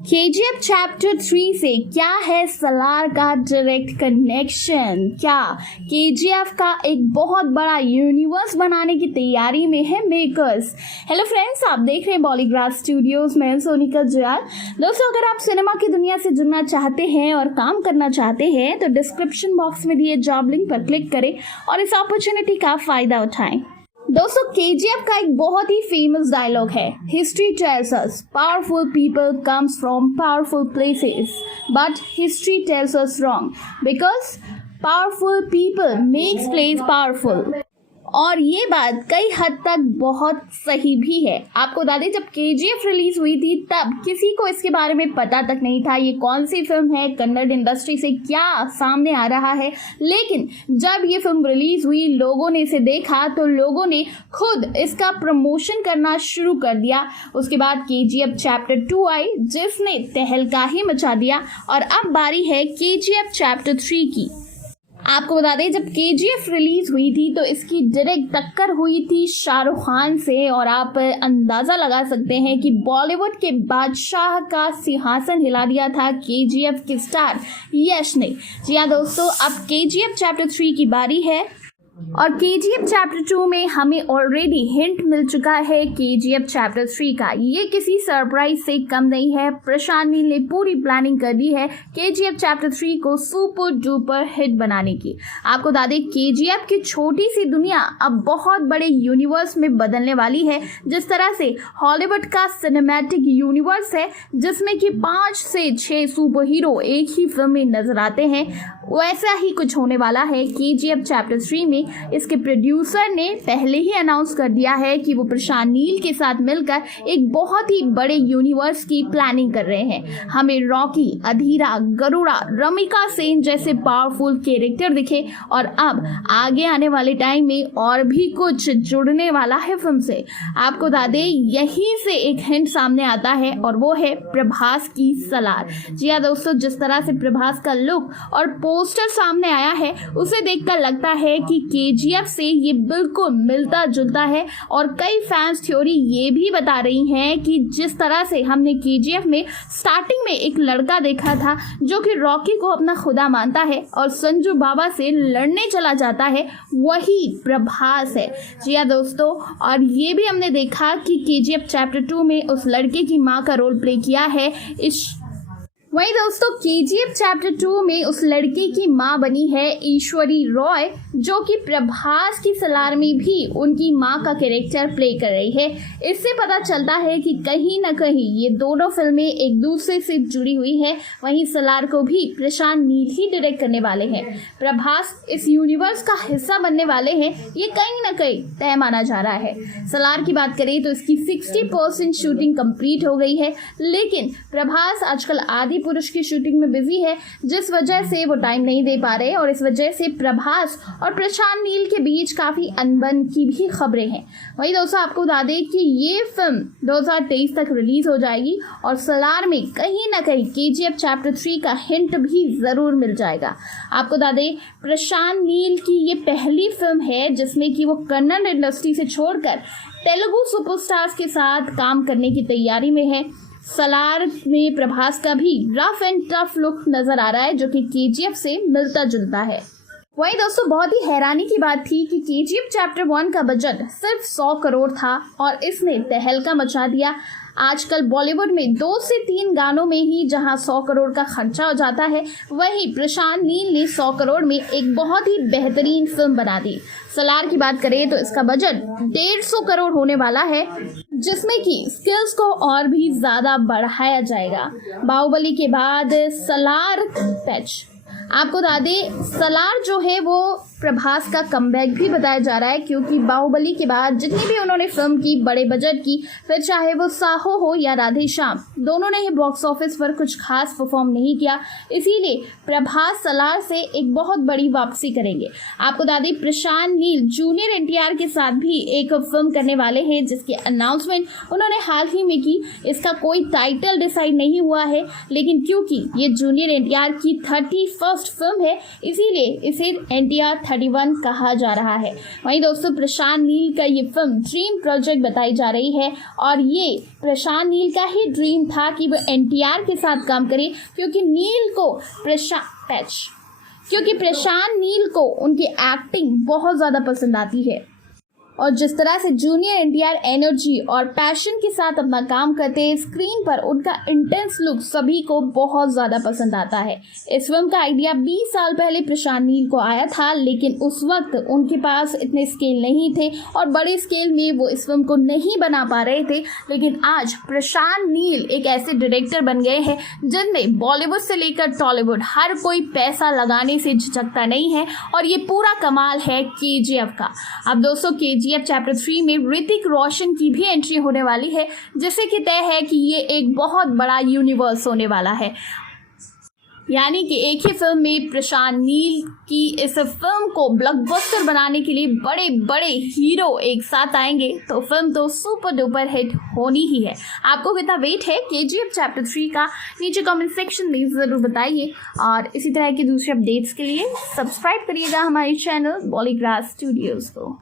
KGF chapter 3 से क्या है सलार का डायरेक्ट कनेक्शन? क्या केजीएफ का एक बहुत बड़ा यूनिवर्स बनाने की तैयारी में है मेकर्स? हेलो फ्रेंड्स, आप देख रहे हैं बॉलीग्राफ स्टूडियोज में सोनिका जयाल। दोस्तों, अगर आप सिनेमा की दुनिया से जुड़ना चाहते हैं और काम करना चाहते हैं तो डिस्क्रिप्शन बॉक्स में दिए जॉब लिंक पर क्लिक करें और इस अपॉर्चुनिटी का फायदा उठाएं। दोस्तों, केजीएफ का एक बहुत ही फेमस डायलॉग है, history tells us powerful people comes from powerful places but history tells us wrong because powerful people makes place powerful. और ये बात कई हद तक बहुत सही भी है। आपको बता दें, जब केजीएफ रिलीज हुई थी तब किसी को इसके बारे में पता तक नहीं था ये कौन सी फिल्म है, कन्नड़ इंडस्ट्री से क्या सामने आ रहा है। लेकिन जब ये फिल्म रिलीज हुई, लोगों ने इसे देखा तो लोगों ने खुद इसका प्रमोशन करना शुरू कर दिया। उसके बाद केजीएफ चैप्टर 2 आई जिसने तहलका ही मचा दिया और अब बारी है केजीएफ चैप्टर 3 की। आपको बता दें, जब केजीएफ रिलीज हुई थी तो इसकी डायरेक्ट टक्कर हुई थी शाहरुख खान से और आप अंदाजा लगा सकते हैं कि बॉलीवुड के बादशाह का सिंहासन हिला दिया था केजीएफ के स्टार यश ने। जी हाँ दोस्तों, अब केजीएफ चैप्टर 3 की बारी है और केजीएफ चैप्टर 2 में हमें ऑलरेडी हिंट मिल चुका है केजीएफ चैप्टर 3 का। ये किसी सरप्राइज से कम नहीं है। प्रशांत नील ने पूरी प्लानिंग कर दी है केजीएफ चैप्टर 3 को सुपर डुपर हिट बनाने की। आपको बता दें, केजीएफ की छोटी सी दुनिया अब बहुत बड़े यूनिवर्स में बदलने वाली है। जिस तरह से हॉलीवुड का सिनेमैटिक यूनिवर्स है जिसमें कि 5 से 6 सुपर हीरो एक ही फिल्म में नजर आते हैं, वैसा ही कुछ होने वाला है केजीएफ चैप्टर 3 में। इसके प्रोड्यूसर ने पहले ही अनाउंस कर दिया है कि वो प्रशांत नील के साथ मिलकर एक बहुत ही बड़े यूनिवर्स की प्लानिंग कर रहे हैं। हमें रॉकी, अधीरा, गरुड़ा, रमिका सेन जैसे पावरफुल कैरेक्टर दिखे और अब आगे आने वाले टाइम में और भी कुछ जुड़ने वाला है फिल्म से। आपको बता दें, यहीं से एक हिंट सामने आता है और वो है प्रभास की सलार। जी हाँ दोस्तों, जिस तरह से प्रभास का लुक और पोस्टर सामने आया है उसे देखकर लगता है कि केजीएफ से ये बिल्कुल मिलता जुलता है। और कई फैंस थ्योरी ये भी बता रही हैं कि जिस तरह से हमने केजीएफ में स्टार्टिंग में एक लड़का देखा था जो कि रॉकी को अपना खुदा मानता है और संजू बाबा से लड़ने चला जाता है, वही प्रभास है। जी हाँ दोस्तों, और ये भी हमने देखा कि केजीएफ चैप्टर 2 में उस लड़के की माँ का रोल प्ले किया है वहीं दोस्तों केजीएफ चैप्टर 2 में उस लड़के की माँ बनी है ईश्वरी रॉय, जो कि प्रभास की सलार में भी उनकी माँ का कैरेक्टर प्ले कर रही है। इससे पता चलता है कि कहीं ना कहीं ये दोनों फिल्में एक दूसरे से जुड़ी हुई है। वहीं सलार को भी प्रशांत नील ही डायरेक्ट करने वाले हैं। प्रभास इस यूनिवर्स का हिस्सा बनने वाले हैं, ये कहीं ना कहीं तय माना जा रहा है। सलार की बात करें तो इसकी 60% शूटिंग कंप्लीट हो गई है, लेकिन प्रभास आजकल आदि पुरुष की शूटिंग में बिजी है जिस वजह से वो टाइम नहीं दे पा रहे और इस वजह से प्रभास और प्रशांत नील के बीच काफी अनबन की भी खबरें हैं। वहीं दोस्तों, आपको बता दें कि ये फिल्म 2023 तक रिलीज हो जाएगी और सलार में कहीं ना कहीं केजीएफ चैप्टर 3 का हिंट भी जरूर मिल जाएगा। आपको बता दें, प्रशांत नील की ये पहली फिल्म है जिसमें कि वो कन्नड़ इंडस्ट्री से छोड़कर तेलुगु सुपरस्टार्स के साथ काम करने की तैयारी में है। सलार में प्रभास का भी रफ एंड टफ लुक नजर आ रहा है जो कि केजीएफ से मिलता जुलता है। वहीं दोस्तों, बहुत ही हैरानी की बात थी कि केजीएफ चैप्टर 1 का बजट सिर्फ 100 करोड़ था और इसने तहलका मचा दिया। आजकल बॉलीवुड में 2 से 3 गानों में ही जहां 100 करोड़ का खर्चा हो जाता है, वहीं प्रशांत नील ने 100 करोड़ में एक बहुत ही बेहतरीन फिल्म बना दी। सलार की बात करें तो इसका बजट 150 करोड़ होने वाला है जिसमें कि स्किल्स को और भी ज्यादा बढ़ाया जाएगा। बाहुबली के बाद सलार पैच। आपको बता दें, सलार जो है वो प्रभास का कमबैक भी बताया जा रहा है क्योंकि बाहुबली के बाद जितनी भी उन्होंने फिल्म की बड़े बजट की, फिर चाहे वो साहो हो या राधे श्याम, दोनों ने ही बॉक्स ऑफिस पर कुछ खास परफॉर्म नहीं किया। इसीलिए प्रभास सलार से एक बहुत बड़ी वापसी करेंगे। आपको बता दें, प्रशांत नील जूनियर एनटीआर के साथ भी एक फिल्म करने वाले हैं जिसकी अनाउंसमेंट उन्होंने हाल ही में की। इसका कोई टाइटल डिसाइड नहीं हुआ है, लेकिन क्योंकि ये जूनियर एनटीआर की 31 फर्स्ट फिल्म है, इसीलिए इसे NTR 31 कहा जा रहा है। वहीं दोस्तों प्रशांत नील का ये फिल्म ड्रीम प्रोजेक्ट बताई जा रही है और ये प्रशांत नील का ही ड्रीम था कि वो NTR के साथ काम करे, क्योंकि प्रशांत नील को उनकी एक्टिंग बहुत ज़्यादा पसंद आती है और जिस तरह से जूनियर NTR एनर्जी और पैशन के साथ अपना काम करते हैं स्क्रीन पर, उनका इंटेंस लुक सभी को बहुत ज़्यादा पसंद आता है। इस फिल्म का आइडिया 20 साल पहले प्रशांत नील को आया था, लेकिन उस वक्त उनके पास इतने स्केल नहीं थे और बड़े स्केल में वो इस फिल्म को नहीं बना पा रहे थे। लेकिन आज प्रशांत नील एक ऐसे डायरेक्टर बन गए हैं जिनमें बॉलीवुड से लेकर टॉलीवुड हर कोई पैसा लगाने से झिझकता नहीं है और ये पूरा कमाल है KGF का। अब दोस्तों KGF चैप्टर 3 में ऋतिक रोशन की भी एंट्री होने वाली है, जिससे कि तय है कि ये एक बहुत बड़ा यूनिवर्स होने वाला है। यानी कि एक ही फिल्म में प्रशांत नील की इस फिल्म को ब्लॉकबस्टर बनाने के लिए बड़े बड़े हीरो एक साथ आएंगे, तो फिल्म तो सुपर डुपर हिट होनी ही है। आपको कितना वेट है KGF चैप्टर 3 का, नीचे कमेंट सेक्शन में ज़रूर बताइए और इसी तरह की दूसरे अपडेट्स के लिए सब्सक्राइब करिएगा हमारे चैनल बॉलीग्रास स्टूडियोज़ को।